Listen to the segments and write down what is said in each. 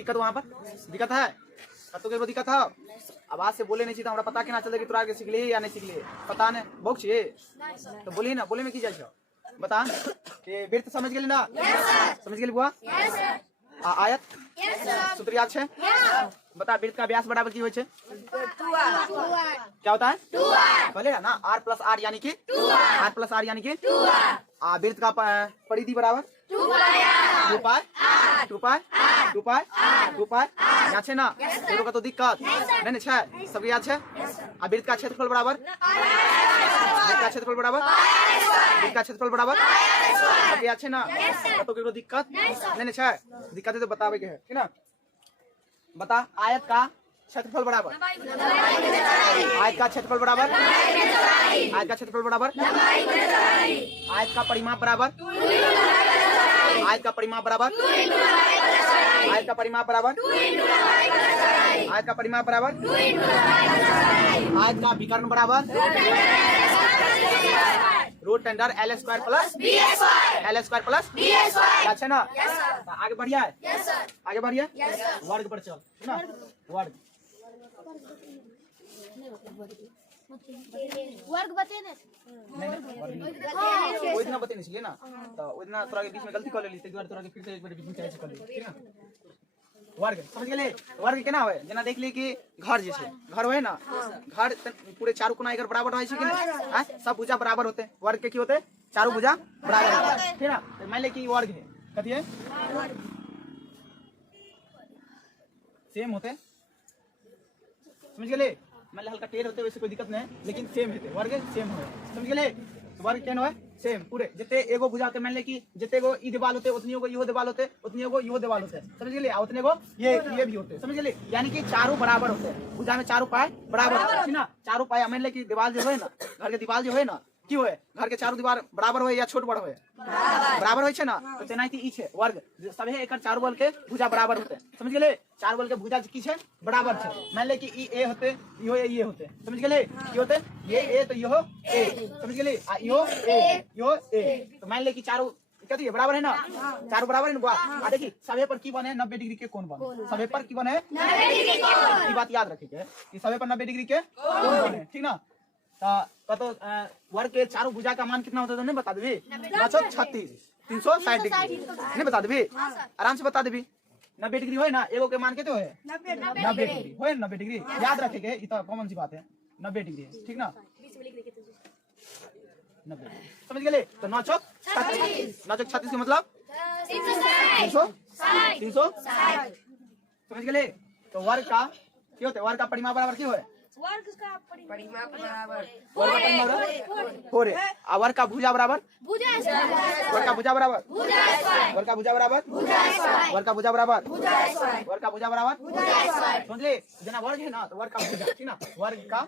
दिक्कत वहाँ पर दिक्कत है तो के दिक्कत है। अब आज से बोले नहीं चाहिए हमरा पता केना चलते कि तोरा के सीखले या नहीं सीखले पता नहीं बहुत छे तो बोली ना बोले में की जाय छ बता कि वृत्त समझ गेली ना समझ गेली बुआ आयत सूत्र याद है बता वृत्त का व्यास बराबर की होय छे क्या होता है बोले ना r प्लस r यानी कि r प्लस r यानी कि वृत्त का परिधि बराबर 2 पाई याद है ना तेरे का तो दिक्कत नहीं छे सब याद है वृत्त का क्षेत्रफल बराबर वृत्त का क्षेत्रफल बराबर सब याद है ना तो के दिक्कत नहीं छे दिक्कत है तो बतावे के है ठीक ना बता आयत का क्षेत्रफल बराबर आयत का क्षेत्रफल बराबर आयत का क्षेत्रफल बराबर आयत का परिमाप बराबर आयत का परिमाप बराबर आयत का परिमाप बराबर आयत का परिमाप बराबर आयत का विकर्ण बराबर root under L square plus अच्छा ना आगे बढ़िया है आगे बढ़िया वर्ग पर चल ना वर्ग वर्ग बते ने नहीं ओइतना बते नहीं छिले ना तो ओइतना तोरा के बीच में गलती कर लेली तै द्वारा तोरा के फिर से एक बार बीच में कैसे कर ली ठीक ना वर्ग समझ गेले वर्ग केना होय जना देख ली कि घर जे छे घर होय ना घर पूरे चारों कोना एकर बराबर होय छै कि हां सब भुजा बराबर होते वर्ग के की होते चारों भुजा बराबर होते ठीक ना तो मान ले कि वर्ग है कथि है सेम होते समझ गेले मान ले हल्का टेढ़ होते वैसे कोई दिक्कत नहीं लेकिन सेम होते वर्ग सेम होय समझ गेले वर्ग केन होय सेम पूरे जते एगो भुजा होते मान ले कि जते गो ई देवाल होते उतनी गो इहो देवाल होते उतनी गो इहो देवाल होते समझ गेले उतने गो ये भी होते समझ गेले यानी कि चारों बराबर होते भुजा में चारों पाए बराबर होते ना चारों पाए मान ले कि दीवार जो है ना घर के दीवार जो है ना की होय घर के चारों दीवार बराबर होय या छोट बड़ होय बराबर होय छै ना तो तेनाहिते ई छै वर्ग सभे एकर चारों बल के भुजा बराबर होते समझ गेले चार बल के भुजा की छै बराबर छै मान ले कि ई ए होते इहो ये होते समझ गेले की होते ये ए तो इहो ए समझ गेले आ इहो ए तो मान ले कि चारों कथि है बराबर है ना चारों बराबर है ना बुआ आ देखी सभे पर की बने 90 डिग्री के कोण बने सभे पर की बने 90 डिग्री कोण ई बात याद रखे के कि सभे पर 90 डिग्री के कोण बने ठीक ना तो वर्ग के चारों भुजा का मान कितना होता है तो नहीं बता देबी 36 360 डिग्री नहीं बता देबी आराम से बता देबी 90 डिग्री होय ना एगो के मान कितने होय 90 डिग्री होय 90 डिग्री याद रखे के ई तो कॉमन सी बात है 90 डिग्री है ठीक ना 90 समझ गेले तो 9 चौक 36 का मतलब 360 समझ गेले तो वर्ग का क्या होता है वर्ग का परिमाप बराबर क्या होय वर्ग का परिमाप बराबर हो रे आ वर्ग का भुजा बराबर भुजा वर्ग का भुजा बराबर वर्ग का भुजा बराबर वर्ग का भुजा बराबर वर्ग का भुजा बराबर समझ ले जना वर्ग है ना तो वर्ग का भुजा ठीक ना वर्ग का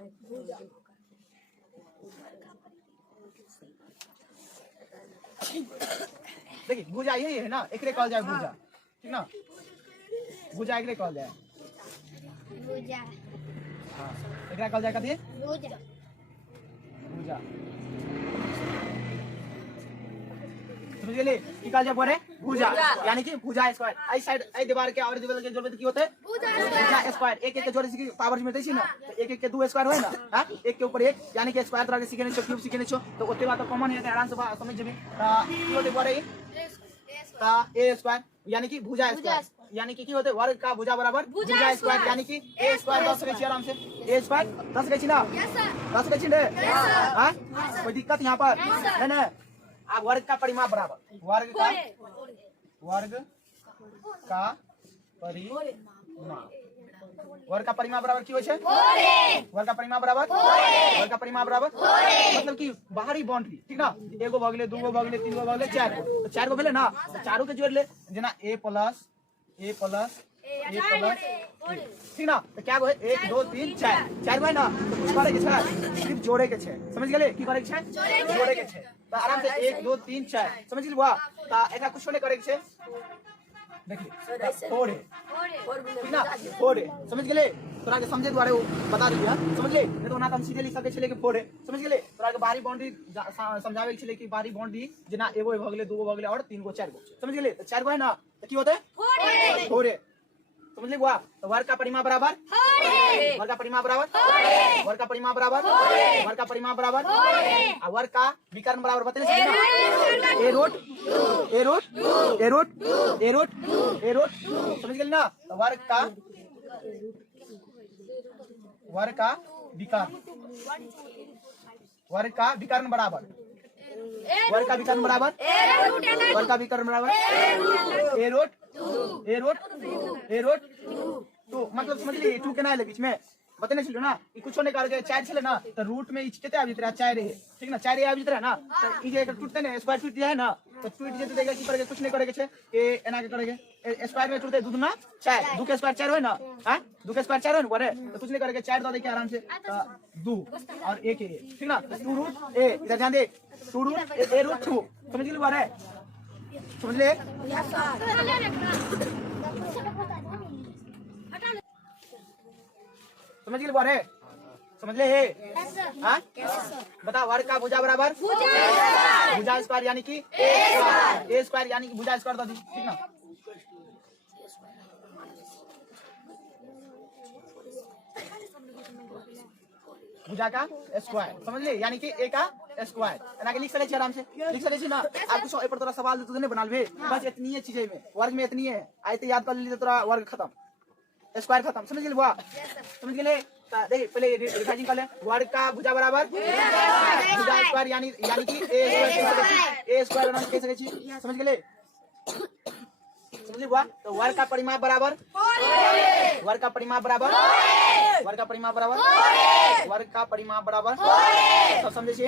देखिए भुजा यही है ना एकरे कहल जाए भुजा ठीक ना भुजा एकरे कहल जाए भुजा हां एकरा कहल जाए कथि भुजा भुजा समझ गेली की कहल जाए बोले भुजा यानी कि भुजा स्क्वायर आई साइड आई दीवार के और दीवार के जोड़े तो की होते भुजा स्क्वायर एक एक के जोड़े से पावर में देसी ना तो एक एक के 2 स्क्वायर होय ना हां एक के ऊपर एक यानी कि स्क्वायर तरह के सीखने छो क्यूब सीखने छो तो ओते बात तो कॉमन है आराम से समझ जेबी की होते बोले का a स्क्वायर यानी कि भुजा स्क्वायर यानी कि होते वर्ग का भुजा बराबर भुजा स्क्वायर यानी कि a स्क्वायर 10 के आराम से a स्क्वायर 10 के छिला 10 के छिले हां कोई दिक्कत यहां पर है ना आ वर्ग का परिमाप बराबर वर्ग का परिमाप वर्ग का परिमाप बराबर की होय छै वर्ग का परिमाप बराबर वर्ग का परिमाप बराबर मतलब कि बाहरी बाउंड्री ठीक ना एगो भ गेले दूगो भ गेले तीन गो भ गेले चार गो तो चार गो भेले ना तो चारों के जोड़ ले जना a प्लस ठीक ना तो क्या गो है 1 2 3 4 चार गो है ना तो कुछ करे के छै सिर्फ जोड़े के छै समझ गेले की करे के छै जोड़े के छै तो आराम से 1 2 3 4 समझ गेली बुआ तो एकरा कुछ नहीं करे के छै देखिए फोड़े ठीक ना फोड़े समझ गेले तोरा के समझे द्वारे बता दिया समझ ले नहीं तो ना हम सीधे लिख सके छले कि फोड़े समझ गेले तोरा के बाहरी बाउंड्री समझावे छले कि बाहरी बाउंड्री जना एगो भ गेले दूगो भ गेले और तीन गो चार गो समझ गेले तो चार गो है ना तो की होते फोड़े समझ ली बुआ? तो वर्ग का परिमाप बराबर वर्ग का परिमाप बराबर वर्ग का परिमाप बराबर वर्ग का परिमाप बराबर और वर्ग का विकर्ण बराबर बता ए रूट ए रूट ए रूट ए रूट ए रूट समझ गए ना? तो वर्ग का विकर्ण वर्ग का विकर्ण बराबर वर्ग का विकर्ण बराबर वर्ग का विकर्ण बराबर ए रूट ए रूट ए रूट टू मतलब समझ ली टू के ना बीच में बतने चलो ना कुछ होने करके 4 छले ना तो रूट में इच केते आबि तरह 4 है ठीक ना 4 आबि तरह ना तो ई जे टूटते ने स्क्वायर टूट जाए ना तो टूट जेते देगा की करे कुछ नहीं करे के छे ए एना के करे के स्क्वायर में टूटते दूध ना 4 2 के स्क्वायर 4 होय ना हां 2 के स्क्वायर 4 होय बरे तो कुछ नहीं करे के 4 दे के आराम से 2 और 1 है ठीक ना 2 रूट ए इधर ध्यान दे 2 रूट ए रूट 2 समझ ली बारे समझ ले समझ गए बारे समझ ले हे हाँ बता वर्ग का भुजा बराबर भुजा स्क्वायर यानी कि ए स्क्वायर यानी कि भुजा स्क्वायर दो ठीक ना भुजा का स्क्वायर समझ ले यानी कि ए का स्क्वायर एना के लिख सके आराम से लिख सके ना आप कुछ ए पर तोरा सवाल दे तो नहीं बना ले बस इतनी है चीजें में वर्ग में इतनी है आयते याद कर ली तोरा वर्ग खत्म स्क्वायर खत्म समझ गए बुआ समझ गए देखिए पहले रिवाइजिंग कर ले वर्ग का भुजा बराबर भुजा स्क्वायर यानी कि ए स्क्वायर कह सके छी समझ गए समझ बुआ तो वर्ग का परिमाप बराबर वर्ग का परिमाप बराबर वर्ग का परिमाप बराबर वर्ग का परिमाप बराबर सब समझे छी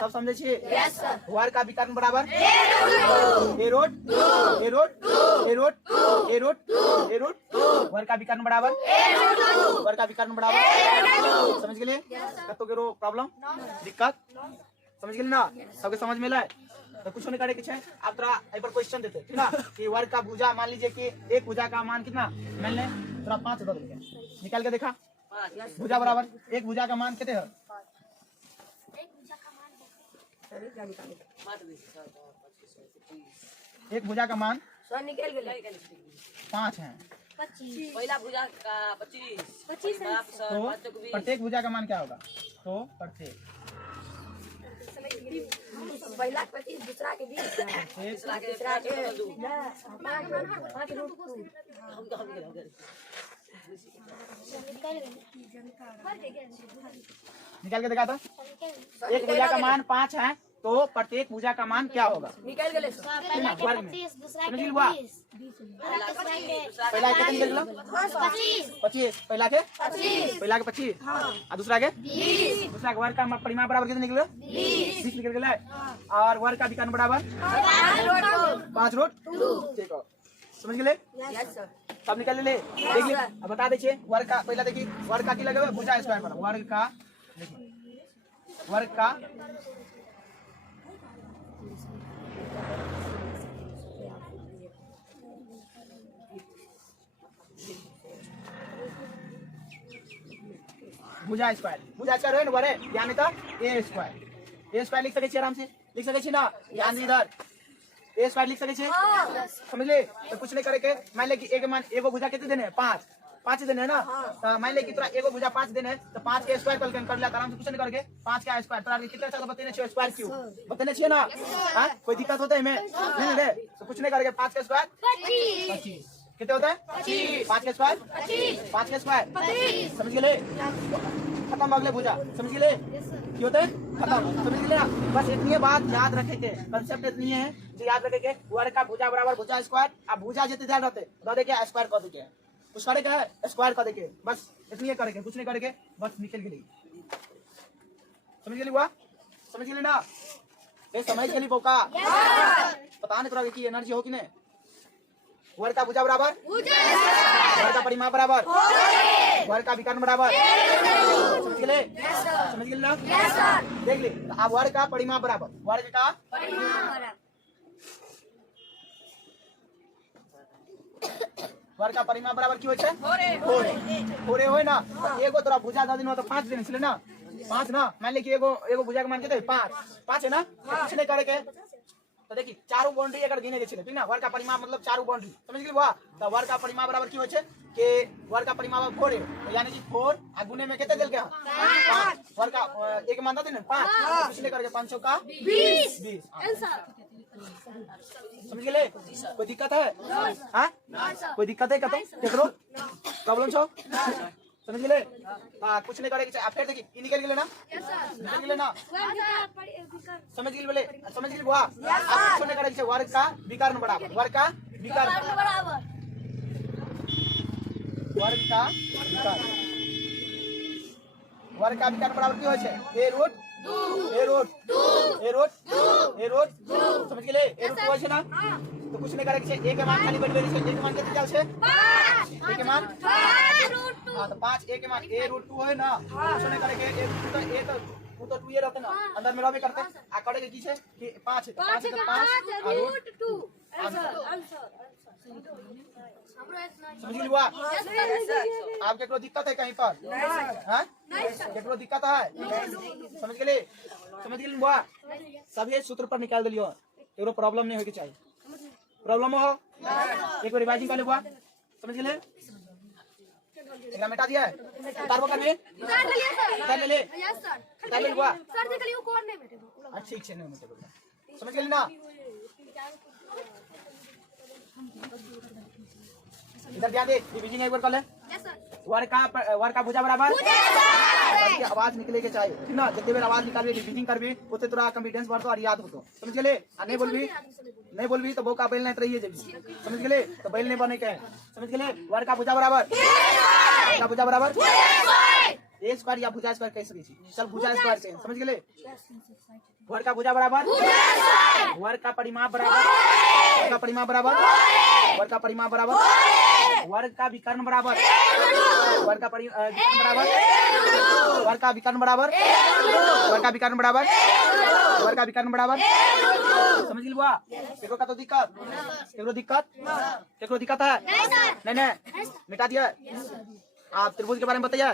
सब समझे छी वर्ग का विकर्ण बराबर ए रूट ए रूट ए रूट ए रूट ए रूट वर्ग का विकर्ण बराबर वर्ग का विकर्ण बराबर समझ गए कतो के रो प्रॉब्लम दिक्कत समझ गए ना सबके समझ में लाए तो कुछ नहीं करे के छे आप तोरा ए पर क्वेश्चन देते ठीक ना कि वर्ग का भुजा मान लीजिए कि एक भुजा का मान कितना मान ले तोरा 5 दे दे निकाल के देखा भुजा बराबर एक भुजा का मान कितने है एक भुजा का मान 5 है पहला भुजा का 25 तो प्रत्येक भुजा का मान क्या होगा तो प्रत्येक पहला 25 दूसरा के 20 तीसरा के 2 निकाल के दिखा तो एक भुजा का मान 5 है तो प्रत्येक भुजा का मान क्या होगा निकाल गेले वर्ग में समझ ली बुआ पहला के कितने निकला 25 पहला के 25 और दूसरा के दूसरा के वर्ग का परिमाप बराबर कितने निकले 20 निकल गया और वर्ग का विकर्ण बराबर 5 रूट ठीक है समझ गए सब निकाल ले देख ले अब बता दे छे वर्ग का पहला देखिए वर्ग का की लगे भुजा स्क्वायर पर वर्ग का देखिए वर्ग का भुजा स्क्वायर है ना बरे यानी तो ए स्क्वायर लिख सके छी आराम से लिख सके छी ना ध्यान इधर ए स्क्वायर लिख सके छी समझ ले तो कुछ नहीं करे के मान ले कि एक मान एगो भुजा कितने देने 5 देने है ना तो मान ले कि तोरा एगो भुजा 5 देने है तो 5 के स्क्वायर कर ले आराम से कुछ नहीं करके 5 का स्क्वायर तोरा कितने अच्छा बताने छे स्क्वायर क्यों बताने छे ना हां कोई दिक्कत होता है में नहीं रे तो कुछ नहीं करके 5 का स्क्वायर 25 कितने होता है 5 का स्क्वायर 5 का स्क्वायर समझ गए खत्म अगले भुजा समझ गए क्यों होता है खत्म समझ गए ना बस इतनी बात याद रखे के कांसेप्ट इतनी है जो याद रखे के वर्ग का भुजा बराबर भुजा स्क्वायर अब भुजा जितने ज्यादा होते दो दे के स्क्वायर कर दे कुछ करे क्या स्क्वायर कर दे बस इतनी करके कुछ नहीं करके बस निकल गई समझ गए हुआ समझ गए ना ये समझ गई पोका पता नहीं तोरा की एनर्जी हो कि नहीं वर्ग का भुजा बराबर वर्ग का परिमाप बराबर वर्ग का विकर्ण बराबर समझ गए ना देख ले अब वर्ग का परिमाप बराबर वर्ग का वर्ग का परिमाप बराबर की होय होरे होय ना एगो तोरा भुजा द दिन हो तो 5 दिन छले ना 5 ना मान ले कि एगो भुजा के मान के 5 है ना कुछ नहीं करे के तो देखी चारों बाउंड्री अगर गिने के छे ठीक ना वर्ग का परिमाप मतलब चारों बाउंड्री समझ गेली बुआ तो वर्ग का परिमाप बराबर की होय छे के वर्ग का परिमाप 4 है यानी कि 4 आ गुने में कितने देल के 5 वर्ग का एक मान दे ना 5 पिछले करके 500 का 20 आंसर समझ गेले कोई दिक्कत है हां कोई दिक्कत है कतो देख लो प्रॉब्लम छो समझ गेले कुछ नहीं करे आप फिर देखी ई निकल गेले ना निकल गेले ना समझ गेल बोले समझ गेल बुआ कुछ नहीं करे वर्ग का विकर्ण बराबर वर्ग का विकर्ण बराबर वर्ग का विकर्ण बराबर की होय छे a रूट समझ गेले a रूट होय छे ना तो कुछ नहीं करे छे a के मान खाली बैठ गेले छे a के मान कितना जाल छे 5 a के मान 5 हां तो 5 a के मान a रूट 2 है ना कुछ नहीं करे a रूट तो a तो वो तो 2 ये रहता ना अंदर में रहबे करते आ करे के की छे कि 5 है 5 रूट 2 आंसर समझ गेली बुआ आप केकरो दिक्कत है कहीं पर हां केकरो दिक्कत है समझ गेली बुआ सभी सूत्र पर निकाल दिलियो केकरो प्रॉब्लम नहीं होय के चाहिए प्रॉब्लम हो एक बार रिवाइजिंग कर ले बुआ समझ गेले एकरा मिटा दिया उतारबो करबे उतार ले यस सर उतार ले बुआ सर देख लियो कोड नहीं बेटे अच्छा ठीक छे नहीं मिटे समझ गेली ना इधर ध्यान दे रिवीजन एक बार कर ले यस सर वर्ग का भुजा बराबर की आवाज निकले के चाहिए ठीक ना जते बेर आवाज निकालबे रिवीजन करबे ओते तोरा कॉन्फिडेंस बढ़तो और याद होतो समझ गेले आ नहीं बोलबी तो बौका बैल नहीं रहिए जेबी समझ गेले तो बैल नहीं बने के समझ गेले वर्ग का भुजा बराबर a स्क्वायर या भुजा स्क्वायर कह सकै छी चल भुजा स्क्वायर से समझ गेले वर्ग का भुजा बराबर वर्ग का परिमाप बराबर वर्ग का परिमाप बराबर वर्ग का विकर्ण बराबर वर्ग का विकर्ण बराबर वर्ग का विकर्ण बराबर वर्ग का विकर्ण बराबर वर्ग का विकर्ण बराबर समझ गेल बुआ केकरो का तो दिक्कत केकरो दिक्कत है नहीं मिटा दिया आप त्रिभुज के बारे में बताइए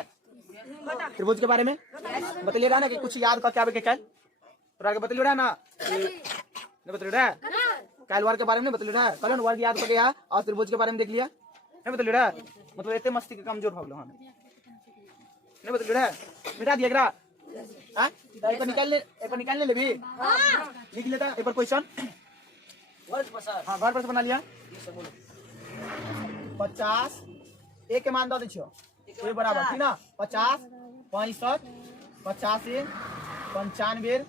त्रिभुज के बारे में बतलिए ना कि कुछ याद करके आवे के कल तोरा के बतलियो ना नहीं बतलियो ना कल वर्ग के बारे में नहीं बतलियो ना कल वर्ग याद कर लिया और त्रिभुज के बारे में देख लिया नहीं बतलियो ना मतलब इतने मस्ती के कमजोर हो गलो हम नहीं बतलियो ना मिटा दिया एकरा हां एक पर निकालने लेबी लिख लेता एक बार क्वेश्चन वर्ग पर सर हां घर पर से बना लिया 50 a के मान दे छियो a बराबर ठीक ना 50 65 85 95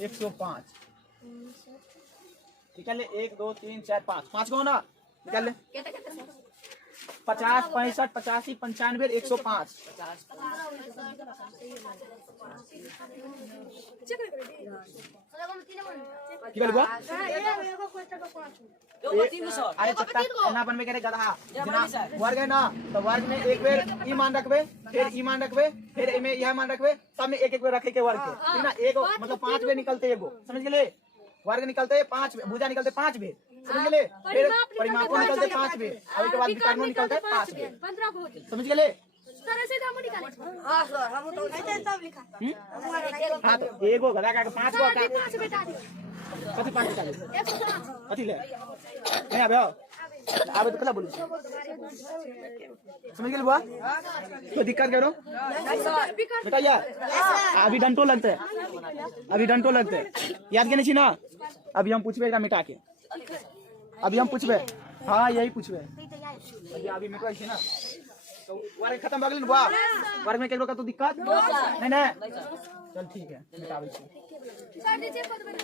105 निकाल ले 1 2 3 4 5 गो ना निकाल ले 50 65 85 95 105 की बोल बुआ अरे चक्का ना बनबे करे गधा जना वर्ग है ना तो वर्ग में एक बेर ई मान रखबे फिर ई मान रखबे फिर ए में यह मान रखबे सब में एक बेर रखे के वर्ग के ठीक ना एक मतलब 5 बेर निकलते एगो समझ गेले वर्ग निकलते 5 भुजा निकलते 5 बेर समझ गेले फिर परिमापो निकलते 5 बेर और के बाद विकर्णो निकलते 5 बेर समझ गेले सर ऐसे हम निकाले हां सर हम तो ऐसे सब लिखा हां तो एगो गधा का 5 गो का 5 बेटा दियो कथि 5 निकाले 105 कथि ले नहीं आबे तो कला बोली समझ गेल बुआ कोई दिक्कत करो बताइए अभी डंटो लगते है याद के नहीं ना अभी हम पूछबे एकरा मिटा के अभी हम पूछबे हां यही पूछबे अभी मिटवाई छी ना तो वर्ग खत्म भ गेल बुआ वर्ग में केकरो का तो दिक्कत नहीं चल ठीक है मिटाबै छी सर नीचे पद बना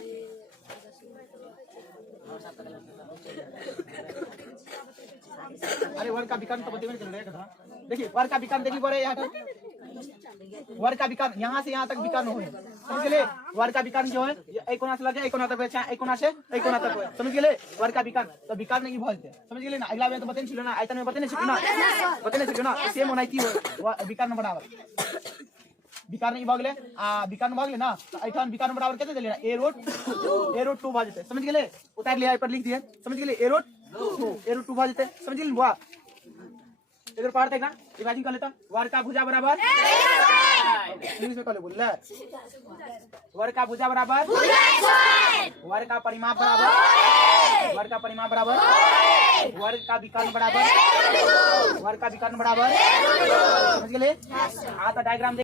अरे वर्ग का विकर्ण तो बतेबे कर रहे कथा देखिए वर्ग का विकर्ण देखी पड़े यहाँ तक वर्ग का विकर्ण यहाँ से यहाँ तक विकर्ण हो समझ गेले वर्ग का विकर्ण जो है एक कोना से लगे एक कोना तक है एक कोना से एक कोना तक है समझ गेले वर्ग का विकर्ण तो विकर्ण नहीं भलते समझ गेले ना अगला में तो बतेन छिलो ना आयतन में बतेने छिलो ना सेम होना की विकर्ण बराबर विकर्ण ई भ गेले विकर्ण भ गेले ना तो एठन विकर्ण बराबर केते देले ना a रूट 2 भ जेते समझ गेले उतार लिया पर लिख दिए समझ गेले a रूट 2 भ जेते समझ गेले बुआ इधर पढ़ते ना रिवाइजिंग कर लेता वर्ग का भुजा बराबर इंग्लिश में कर ले बोल ले वर्ग का भुजा बराबर वर्ग का परिमाप बराबर, वर्ग का परिमाप बराबर, वर्ग का विकर्ण बराबर, वर्ग का विकर्ण बराबर। समझ गए? आता डायग्राम